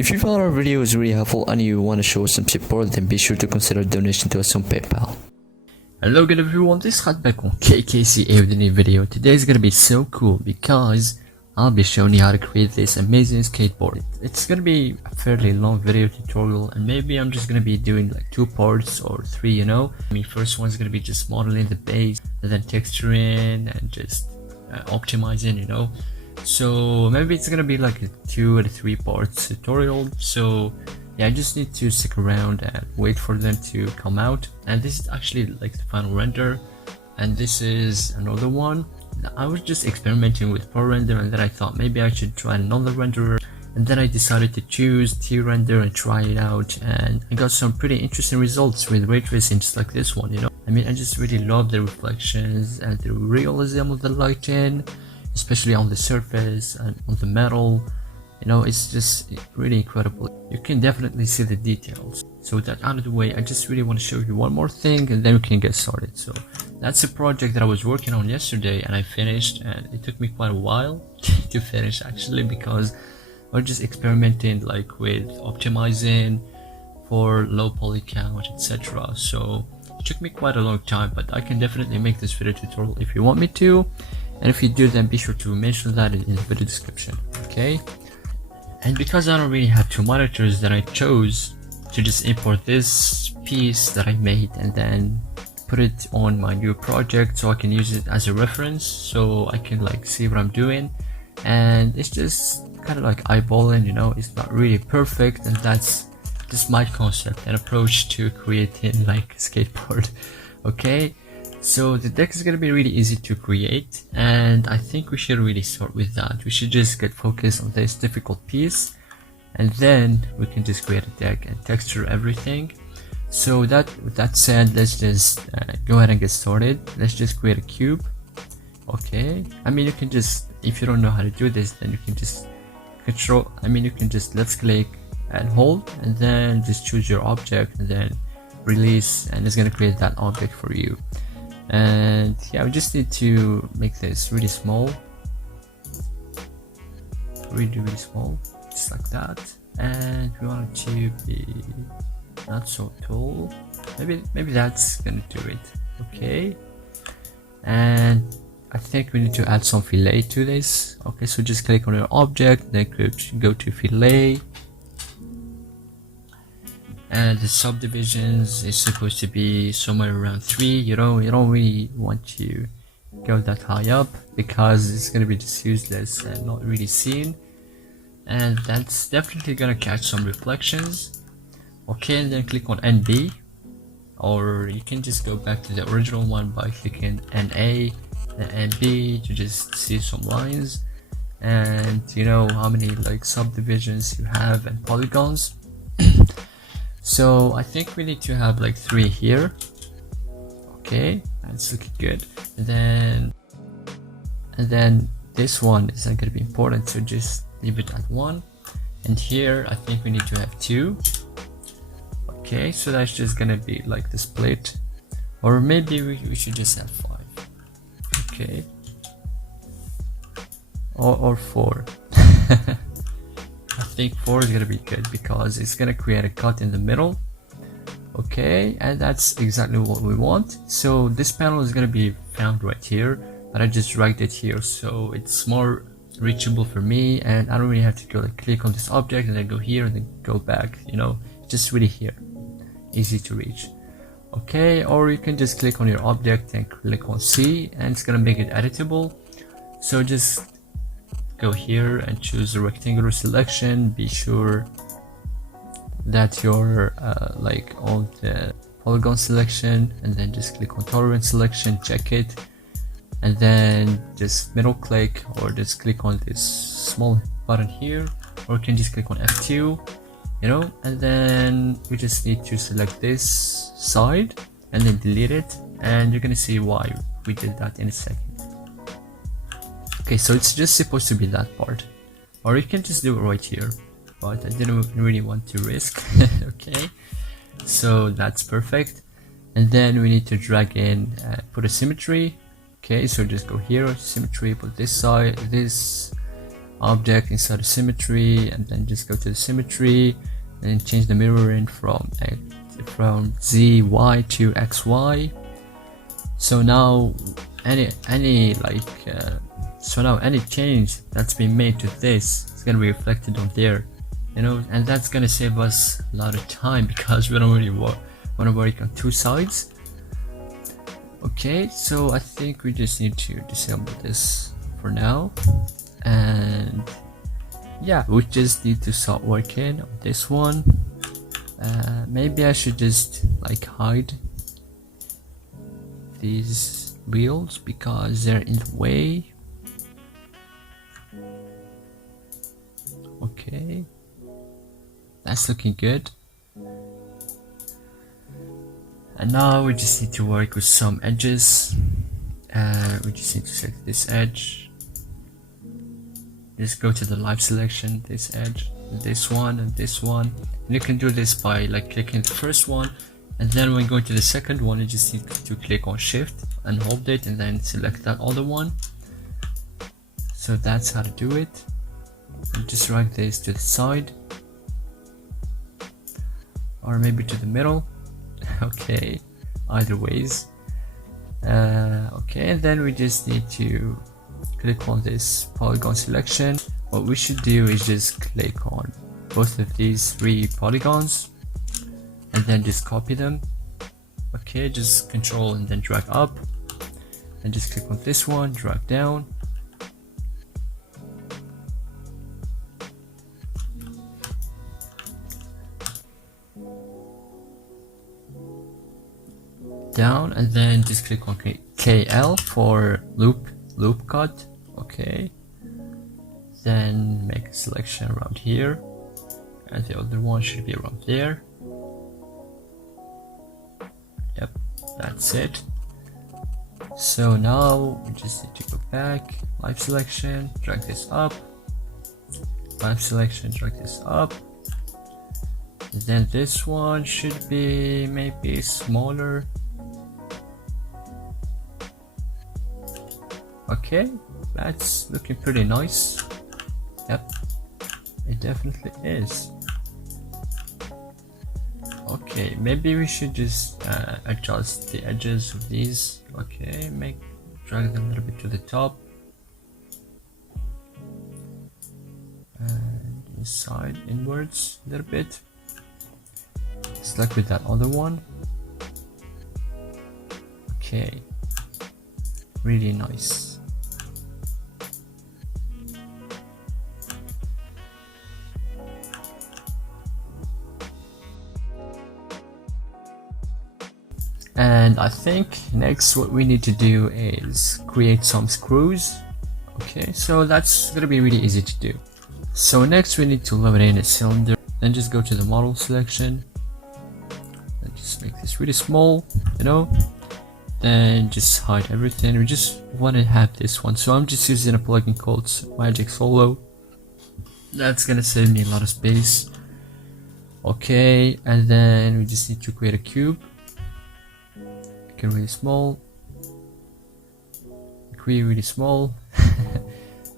If you found our video is really helpful and you want to show us some support, then be sure to consider donation to us on PayPal. Hello good everyone, this is back on KKCA with a new video. Today is gonna be so cool because I'll be showing you how to create this amazing skateboard. It's gonna be a fairly long video tutorial, and maybe I'm just gonna be doing like 2 parts or 3, you know. I mean, first one's gonna be just modeling the base, and then texturing and just optimizing, you know. So maybe it's gonna be like a 2 or 3 parts tutorial. So yeah, I just need to stick around and wait for them to come out. And this is actually like the final render, and this is another one. I was just experimenting with Pro Render, and then I thought maybe I should try another renderer, and then I decided to choose T-Render and try it out, and I got some pretty interesting results with ray tracing, just like this one, you know. I mean, I just really love the reflections and the realism of the lighting, especially on the surface and on the metal. You know, it's just really incredible. You can definitely see the details. So with that out of the way, I just really want to show you one more thing, and then we can get started. So that's a project that I was working on yesterday, and I finished, and it took me quite a while to finish actually, because I was just experimenting like with optimizing for low poly count, etc. So it took me quite a long time, but I can definitely make this video tutorial if you want me to, and if you do, then be sure to mention that in the video description, okay? And because I don't really have 2 monitors, then I chose to just import this piece that I made and then put it on my new project so I can use it as a reference, so I can like see what I'm doing. And it's just kind of like eyeballing, you know. It's not really perfect, and that's just my concept and approach to creating like a skateboard. Okay, so the deck is gonna be really easy to create, and I think we should really start with that. We should just get focused on this difficult piece, and then we can just create a deck and texture everything. So with that said, let's just go ahead and get started. Let's just create a cube. Okay, I mean, you can just, if you don't know how to do this, then you can just left click and hold, and then just choose your object and then release, and it's gonna create that object for you. And yeah, we just need to make this really small, really small, just like that. And we want it to be not so tall. Maybe that's gonna do it. Okay, and I think we need to add some fillet to this. Okay, so just click on your object, then go to fillet, and the subdivisions is supposed to be somewhere around 3. You don't really want to go that high up, because it's gonna be just useless and not really seen, and that's definitely gonna catch some reflections. Okay, and then click on NB, or you can just go back to the original one by clicking NA and NB to just see some lines, and you know how many like subdivisions you have and polygons. So I think we need to have like 3 here. Okay, that's looking good. And then this one isn't going to be important, so just leave it at 1. And here I think we need to have 2. Okay, so that's just gonna be like the split, or maybe we should just have 5. Okay, or 4. I think 4 is gonna be good, because it's gonna create a cut in the middle. Okay, and that's exactly what we want. So this panel is gonna be found right here, but I just dragged it here, so it's more reachable for me, and I don't really have to go like click on this object and then go here and then go back, you know. It's just really here, easy to reach. Okay, or you can just click on your object and click on C, and it's gonna make it editable. So just go here and choose the rectangular selection. Be sure that you're like on the polygon selection, and then just click on tolerance selection, check it, and then just middle click, or just click on this small button here, or you can just click on F2, you know. And then we just need to select this side and then delete it, and you're gonna see why we did that in a second. Okay, so it's just supposed to be that part, or you can just do it right here, but I didn't really want to risk. Okay, so that's perfect. And then we need to drag in put a symmetry. Okay, so just go here, symmetry, put this side, this object inside of symmetry, and then just go to the symmetry and change the mirroring from ZY to XY. So now any change that's been made to this is gonna be reflected on there, you know, and that's gonna save us a lot of time because we don't really want to work on two sides. Okay, so I think we just need to disable this for now, and yeah, we just need to start working on this one. Maybe I should just like hide these wheels because they're in the way. Okay, that's looking good. And now we just need to work with some edges. We just need to select this edge. Just go to the live selection, this edge, this one, and this one. And you can do this by like clicking the first one, and then when going to the second one, you just need to click on Shift and hold it, and then select that other one. So that's how to do it. And just drag this to the side, or maybe to the middle. Okay, either ways. Okay, and then we just need to click on this polygon selection. What we should do is just click on both of these 3 polygons and then just copy them. Okay, just control and then drag up, and just click on this one, drag down. Down, and then just click on KL for loop cut. Okay, then make a selection around here, and the other one should be around there. Yep, that's it. So now we just need to go back, live selection, drag this up, live selection, drag this up. Then this one should be maybe smaller. Okay, that's looking pretty nice. Yep, it definitely is. Okay, maybe we should just adjust the edges of these. Okay, drag them a little bit to the top and inside inwards a little bit, just like with that other one. Okay, really nice. And I think next what we need to do is create some screws. Okay, so that's gonna be really easy to do. So next we need to laminate a cylinder. Then just go to the model selection and just make this really small, you know. Then just hide everything. We just want to have this one, so I'm just using a plugin called Magic Solo. That's gonna save me a lot of space. Okay, and then we just need to create a cube. Really small, really small.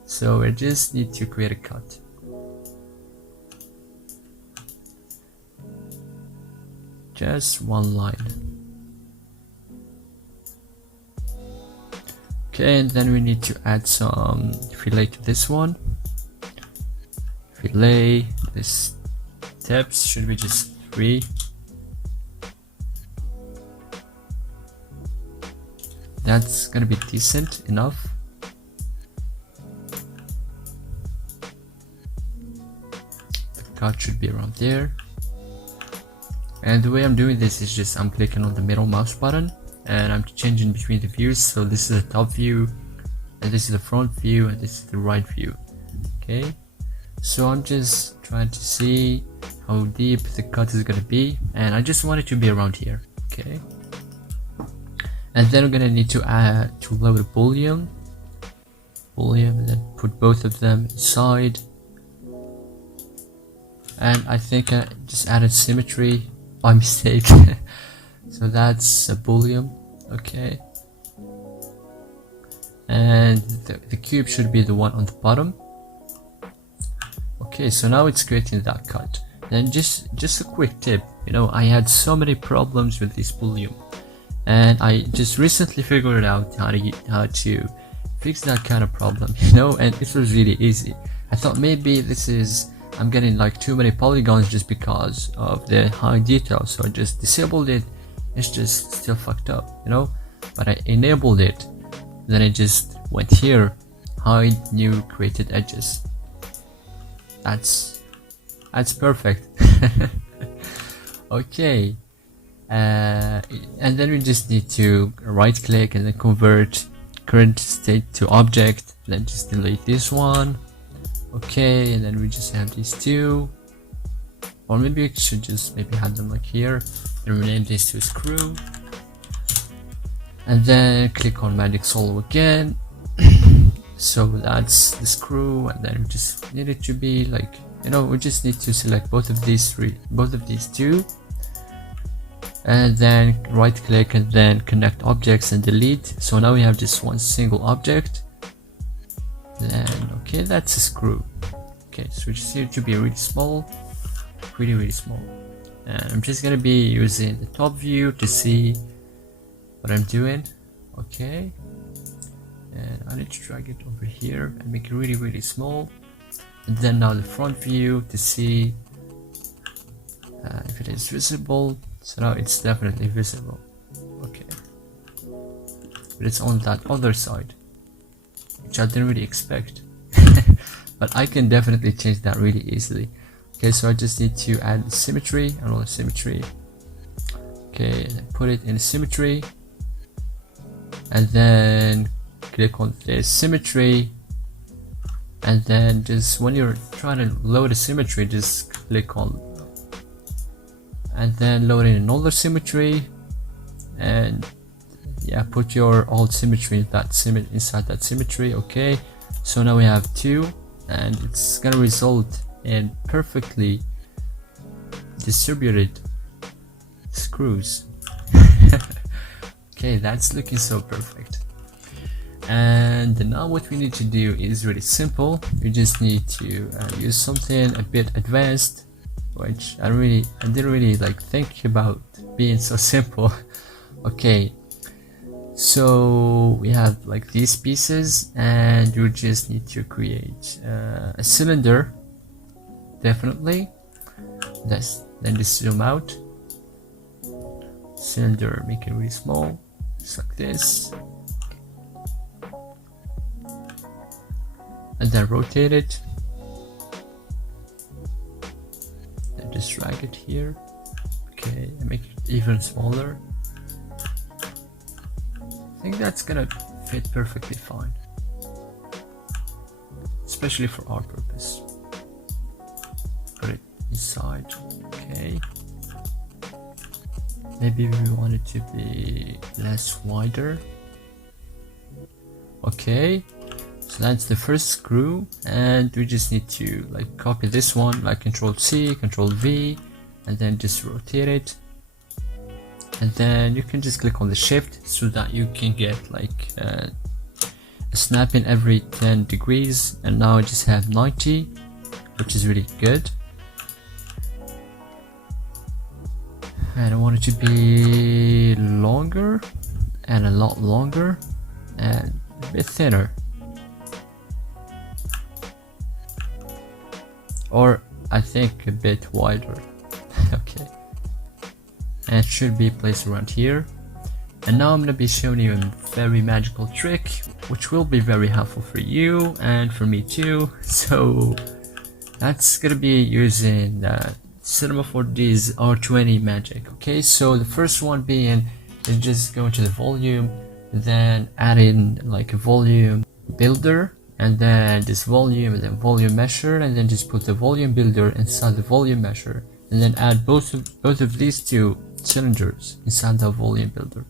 So we just need to create a cut. Just one line. Okay, and then we need to add some fillet to this one. Fillet, this steps should be just 3. That's gonna be decent enough. The cut should be around there. And the way I'm doing this is just I'm clicking on the middle mouse button and I'm changing between the views. So this is the top view, and this is the front view, and this is the right view. Okay, so I'm just trying to see how deep the cut is gonna be, and I just want it to be around here. Okay. And then we're gonna need to load a boolean, and then put both of them inside. And I think I just added symmetry by mistake. So that's a boolean. Okay. And the cube should be the one on the bottom. Okay, so now it's creating that cut. Then just a quick tip, you know, I had so many problems with this volume, and I just recently figured out how to fix that kind of problem, you know, and it was really easy. I thought maybe I'm getting like too many polygons just because of the high detail, so I just disabled it. It's just still fucked up, you know, but I enabled it. Then I just went here, hide new created edges. That's perfect. Okay, and then we just need to right click and then convert current state to object, then just delete this one. Okay, and then we just have these two, or maybe we should just maybe have them like here and rename this to screw, and then click on magic solo again. So that's the screw, and then we just need it to be like, you know, we just need to select both of these two, and then right click and then connect objects and delete. So now we have just one single object. Then okay, that's a screw. Okay, so we just need it to be really small, really small, and I'm just gonna be using the top view to see what I'm doing. Okay, and I need to drag it over here and make it really small, and then now the front view to see if it is visible. So now it's definitely visible. Okay, but it's on that other side, which I didn't really expect. But I can definitely change that really easily. Okay, so I just need to add the symmetry, another symmetry. Okay, and then put it in symmetry, and then click on this symmetry, and then just when you're trying to load a symmetry, just click on, and then load in another symmetry, and yeah, put your old symmetry inside that symmetry. Okay, so now we have two, and it's gonna result in perfectly distributed screws. Okay, that's looking so perfect. And now what we need to do is really simple. We just need to use something a bit advanced, which I didn't really like think about being so simple. Okay, so we have like these pieces, and you just need to create a cylinder, definitely. Then just zoom out, cylinder, make it really small, just like this, and then rotate it, and just drag it here. Okay, and make it even smaller. I think that's gonna fit perfectly fine, especially for our purpose. Put it inside. Okay, maybe we want it to be less wider. Okay, so that's the first screw, and we just need to like copy this one, like Control C, Control V, and then just rotate it. And then you can just click on the shift so that you can get like a snap in every 10 degrees, and now I just have 90, which is really good. And I want it to be longer, and a lot longer, and a bit thinner, or I think a bit wider. Okay, and it should be placed around here. And now I'm going to be showing you a very magical trick, which will be very helpful for you and for me too. So that's going to be using C4D's R20 magic. Okay, so the first one being is just go into the volume, then add in like a volume builder, and then this volume, and then volume measure, and then just put the volume builder inside the volume measure, and then add both of these two cylinders inside the volume builder.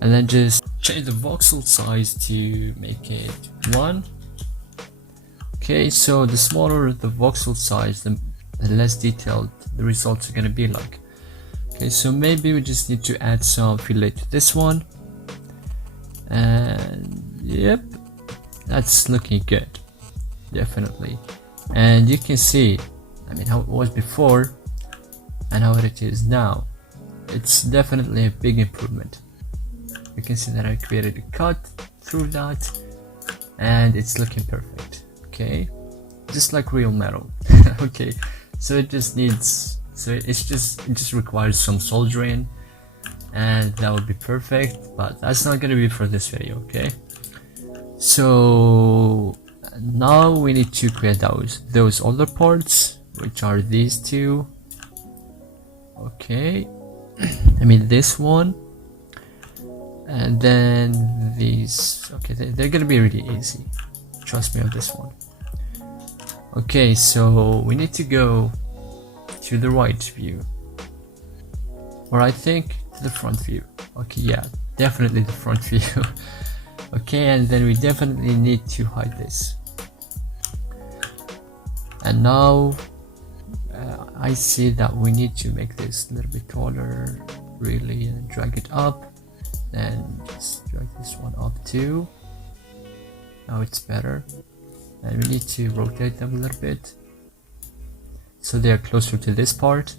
And then just change the voxel size to make it 1. Okay, so the smaller the voxel size, the less detailed the results are going to be like. Okay, so maybe we just need to add some fillet to this one, And yep, that's looking good, definitely. And you can see, I mean, how it was before and how it is now. It's definitely a big improvement. You can see that I created a cut through that and it's looking perfect. Okay, just like real metal. Okay, so it just requires some soldering and that would be perfect, but that's not gonna be for this video. Okay, so now we need to create those other parts, which are these two. Okay, I mean this one, and then these. Okay, they're gonna be really easy, trust me on this one. Okay, so we need to go to the right view, or I think to the front view. Okay, yeah, definitely the front view. Okay, and then we definitely need to hide this. And now I see that we need to make this a little bit taller, really, and drag it up, and just drag this one up too. Now it's better, and we need to rotate them a little bit so they are closer to this part.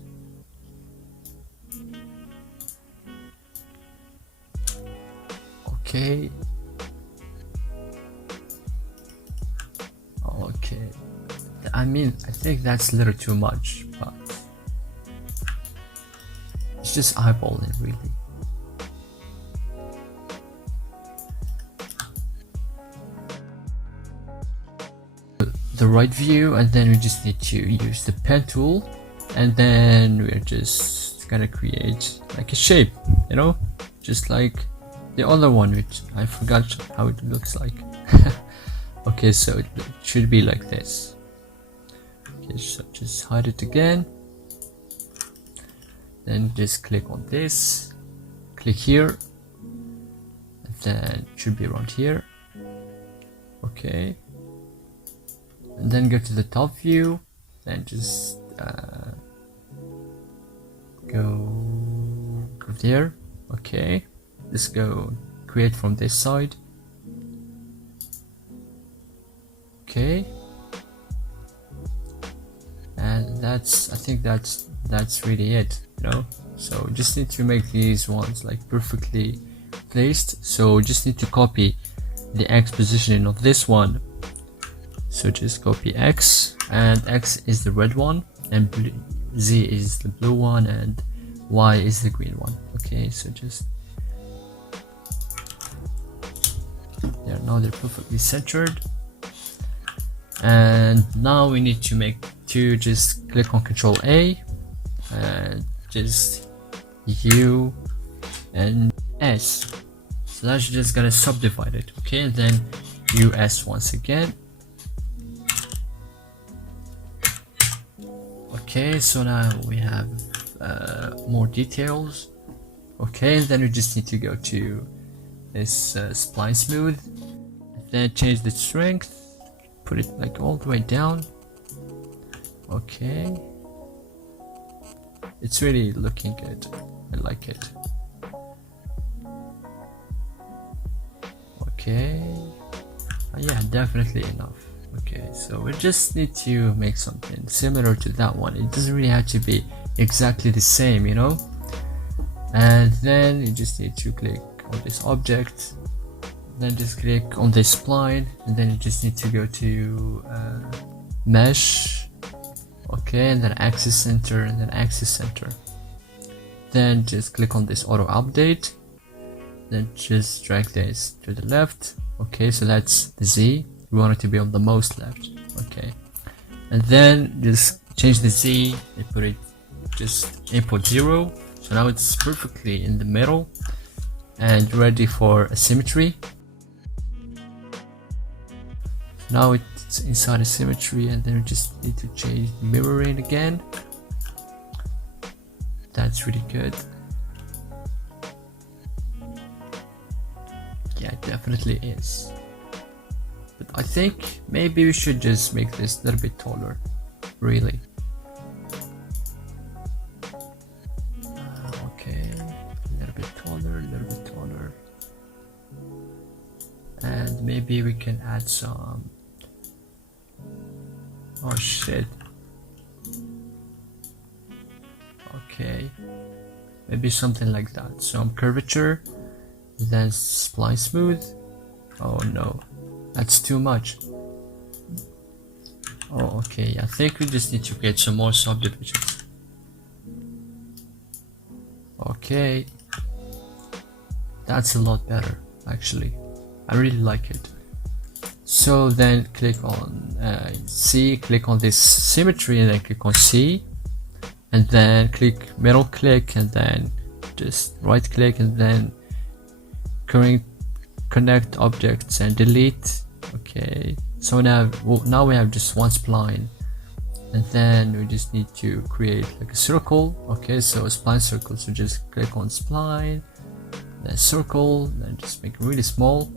Okay. Okay. I mean, I think that's a little too much, but it's just eyeballing, really. The right view, and then we just need to use the pen tool, and then we're just gonna create like a shape, you know, just like the other one, which I forgot how it looks like. Okay, so it should be like this. Okay, so just hide it again, then just click on this, click here, and then it should be around here. Okay, and then go to the top view, and just go there. Okay, just go create from this side. Okay, and I think that's really it, you know. So just need to make these ones like perfectly placed. So just need to copy the X positioning of this one. So just copy X, and X is the red one, and Z is the blue one, and Y is the green one. Okay, so just there. Now they're perfectly centered. And now we need to just click on Control A and just U and S. So that's just gonna subdivide it. Okay, and then US once again. Okay, so now we have more details. Okay, and then we just need to go to this spline smooth, then change the strength, put it like all the way down. Okay, it's really looking good. I like it. Okay, yeah, definitely enough. Okay, so we just need to make something similar to that one. It doesn't really have to be exactly the same, you know. And then you just need to click on this object, then just click on this spline, and then you just need to go to mesh. Okay, and then axis center, and then axis center. Then just click on this auto update, then just drag this to the left. Okay, so that's the Z. We want it to be on the most left. Okay, and then just change the Z and put it just input 0. So now it's perfectly in the middle and ready for a symmetry. Now it's inside a symmetry, and then we just need to change mirroring again. That's really good. Yeah, it definitely is. But I think maybe we should just make this a little bit taller, really. Okay, a little bit taller, a little bit taller. maybe we can add some, oh shit, okay, maybe something like that, some curvature, then spline smooth. Oh no, that's too much. Oh okay, I think we just need to get some more subdivisions. Okay, that's a lot better actually, I really like it. So then click on C, click on this symmetry, and then click on C, and then click middle click, and then just right click, and then connect objects and delete. Okay, so now we have just one spline, and then we just need to create like a circle. Okay, so a spline circle, so just click on spline, then circle, then just make it really small.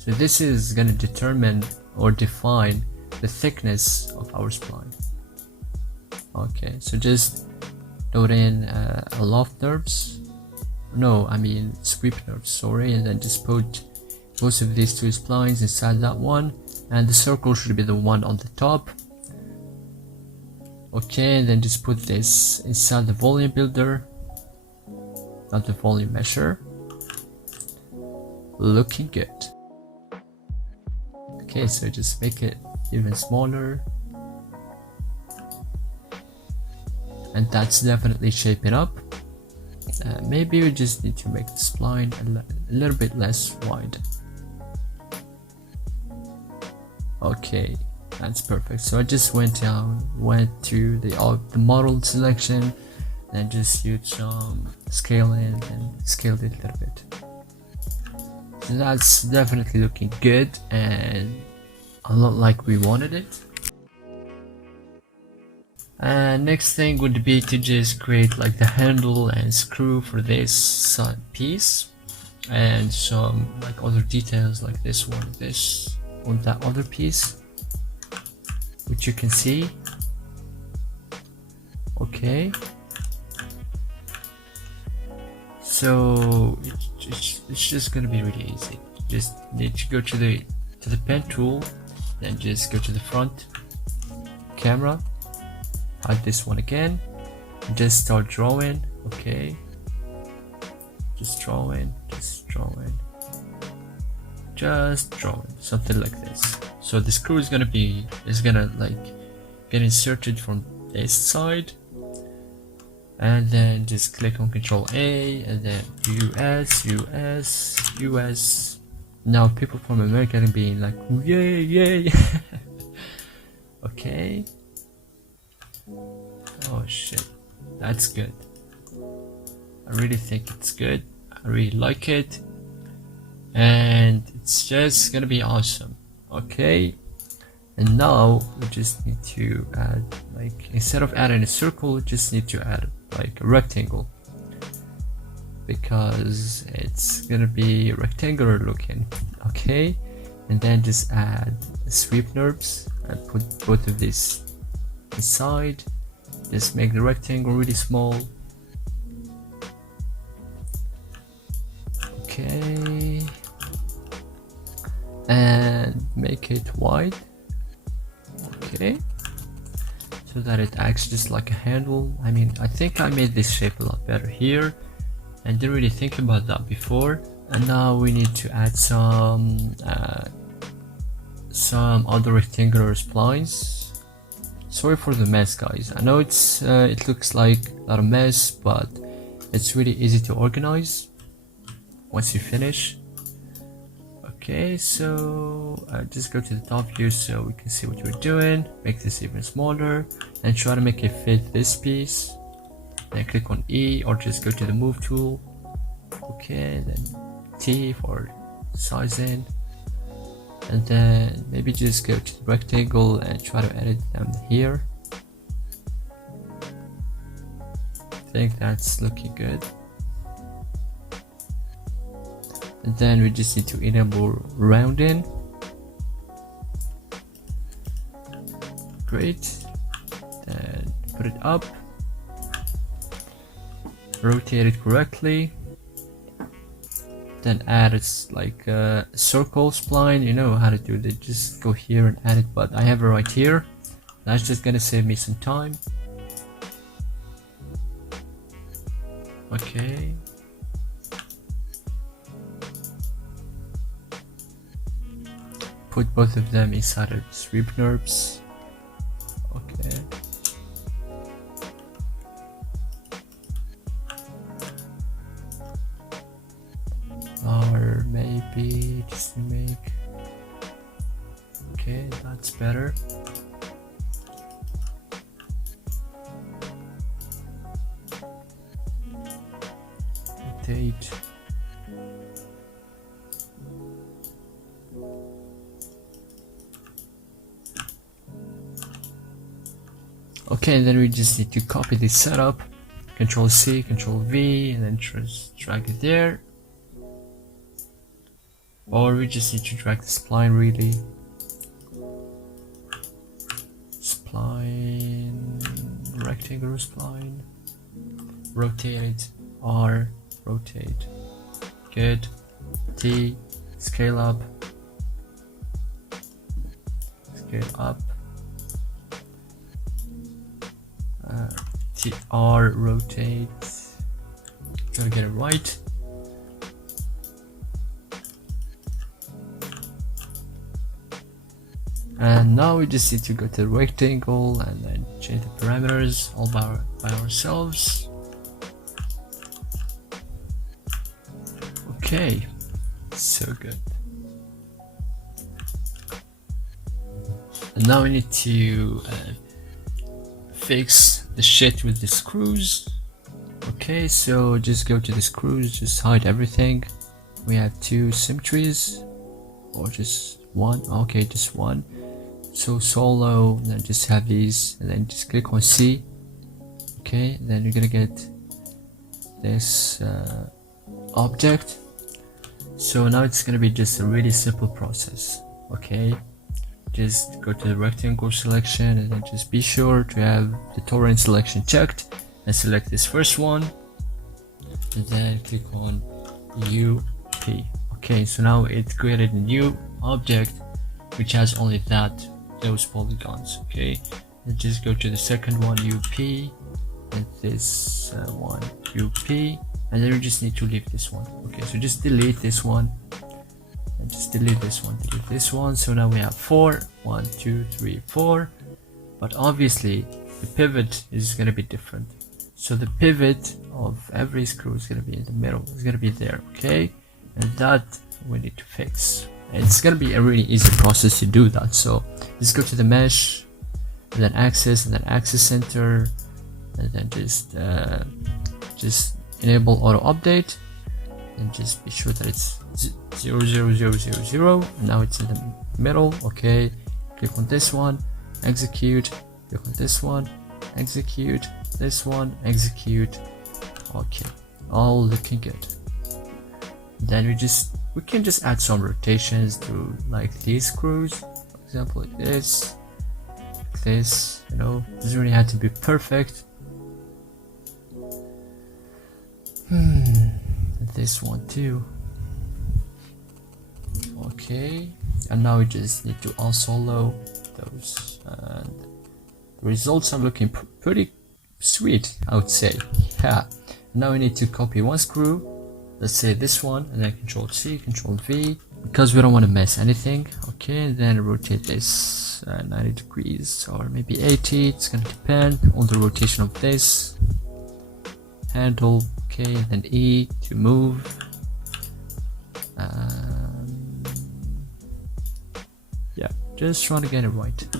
So this is going to determine or define the thickness of our spline. Okay, so just load in a loft nerves, no, I mean sweep nerves, sorry, and then just put both of these two splines inside that one, and the circle should be the one on the top. Okay, and then just put this inside the volume builder, not the volume measure. Looking good. Okay, so just make it even smaller, and that's definitely shaping up. Maybe we just need to make the spline a little bit less wide. Okay, that's perfect. So I just went to the model selection, and just used some scaling and scaled it a little bit. So that's definitely looking good and a lot like we wanted it. And next thing would be to just create like the handle and screw for this piece, and some like other details like this one, this on that other piece, which you can see. Okay, so it's just gonna be really easy. Just need to go to the pen tool, then just go to the front camera, add this one again, just start drawing. Okay, just drawing, something like this. So the screw is gonna like get inserted from this side, and then just click on Control A, and then US. Now people from America are being like, yay. Okay. Oh shit, that's good. I really think it's good. I really like it, and it's just gonna be awesome. Okay, and now we just need to add, like, instead of adding a circle, we just need to add like a rectangle, because it's gonna be rectangular looking. Okay, and then just add sweep nerves and put both of these inside. Just make the rectangle really small. Okay, and make it wide. Okay, so that it acts just like a handle. I mean, I think I made this shape a lot better here, and didn't really think about that before. And now we need to add some other rectangular splines. Sorry for the mess, guys. I know it looks like a lot of mess, but it's really easy to organize once you finish. Okay, so just go to the top view so we can see what you're doing. Make this even smaller and try to make it fit this piece. Then click on E, or just go to the move tool. Okay, then T for sizing, and then maybe just go to the rectangle and try to edit them here. I think that's looking good. And then we just need to enable rounding. Great. Then put it up, rotate it correctly, then add like a circle spline. You know how to do it, just go here and add it, but I have it right here. That's just gonna save me some time. Okay. Put both of them inside of sweep NURBS. Okay. Or maybe just to make. Okay, that's better. Rotate. Okay, and then we just need to copy this setup. Control C, Control V, and then just drag it there. Or we just need to drag the spline really. Spline, rectangular spline. Rotate it. R, rotate. Good. T, scale up. Scale up. TR, rotate. Gotta get it right. And now we just need to go to the rectangle and then change the parameters all by ourselves. Okay, so good. And now we need to fix the shit with the screws. Okay, so just go to the screws, just hide everything. We have two symmetries, or just one. Okay, just one. So solo, and then just have these, and then just click on C. Okay, then you're gonna get this object. So now it's gonna be just a really simple process. Okay, just go to the rectangle selection, and then just be sure to have the torrent selection checked, and select this first one, and then click on UP. Okay, so now it created a new object which has only those polygons. Okay, and just go to the second one, UP, and this one, UP, and then you just need to leave this one. Okay, so just delete this one, and just delete this one. So now we have 4, 1, 2, 3, 4, but obviously the pivot is going to be different. So the pivot of every screw is going to be in the middle, it's going to be there. Okay, and that we need to fix. And it's going to be a really easy process to do that. So just go to the mesh, and then axis, and then axis center, and then just enable auto update, and just be sure that it's 0, 0, 0, 0, 0. Now it's in the middle. Okay, click on this one, execute. Click on this one, execute. This one, execute. Okay, all looking good. Then we can just add some rotations to like these screws, for example, like this, you know, doesn't really have to be perfect. This one too. Okay, and now we just need to unsolo those, and the results are looking pretty sweet, I would say. Yeah. Now we need to copy one screw, let's say this one, and then Control C, Control V, because we don't want to mess anything. Okay, and then rotate this 90 degrees or maybe 80. It's gonna depend on the rotation of this handle. Okay, and then E to move. Yeah, just trying to get it right.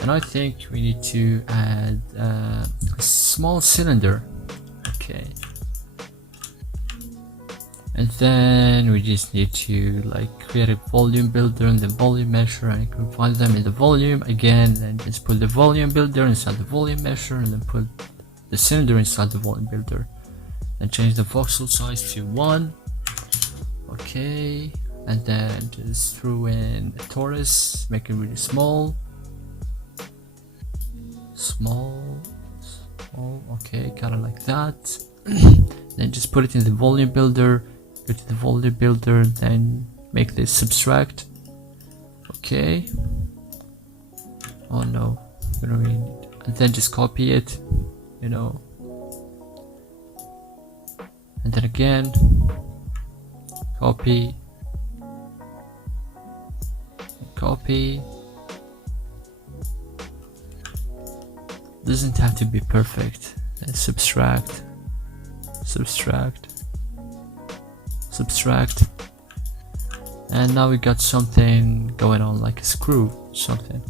And I think we need to add a small cylinder. Okay, and then we just need to like create a volume builder and the volume measure, and you can find them in the volume again, and just put the volume builder inside the volume measure, and then put the cylinder inside the volume builder, and change the voxel size to 1. Okay, and then just throw in a torus, make it really small. Okay, kind of like that. Then just put it in the volume builder, go to the folder builder, then make this subtract. Okay. Oh no, we don't really need it. And then just copy it, you know. And then again, copy, copy. Doesn't have to be perfect. Then subtract, subtract, subtract. And now we got something going on, like a screw, something.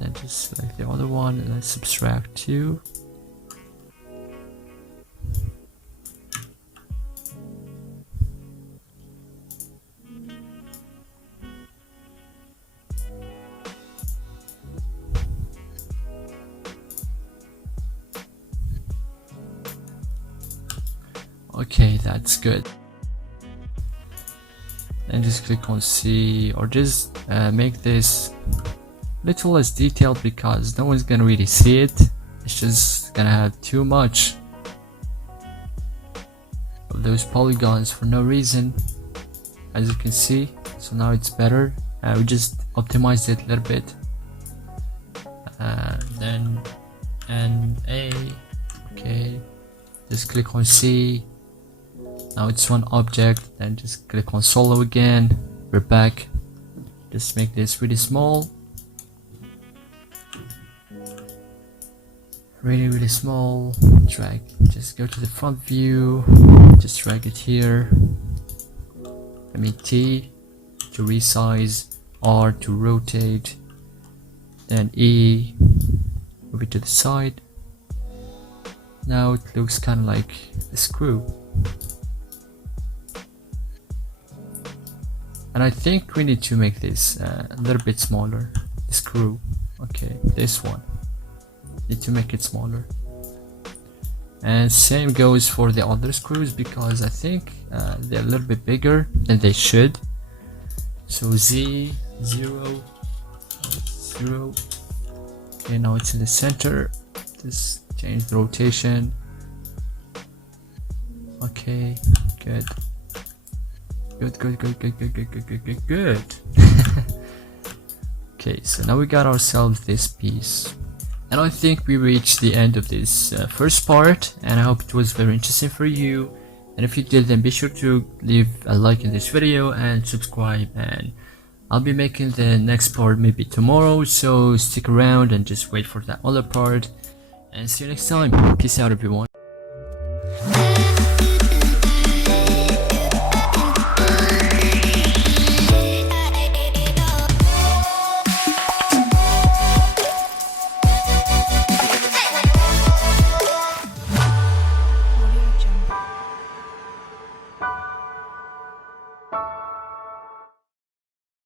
Then just select the other one and then subtract 2. Okay, that's good. And just click on C, or just make this little less detailed because no one's gonna really see it. It's just gonna have too much of those polygons for no reason, as you can see. So now it's better. We just optimized it a little bit. Then NA, okay, just click on C. Now it's one object, then just click on solo again. We're back. Just make this really small. Really small. Drag, just go to the front view, just drag it here. I mean T to resize, R to rotate, then E, move it to the side. Now it looks kind of like a screw. And I think we need to make this a little bit smaller, the screw. Okay, this one. Need to make it smaller. And same goes for the other screws because I think they're a little bit bigger than they should. So Z, 0, 0. Okay, now it's in the center. Just change the rotation. Okay, good. Good. Okay, so now we got ourselves this piece. And I think we reached the end of this first part, and I hope it was very interesting for you. And if you did, then be sure to leave a like in this video and subscribe, and I'll be making the next part maybe tomorrow, so stick around and just wait for that other part, and see you next time. Peace out everyone.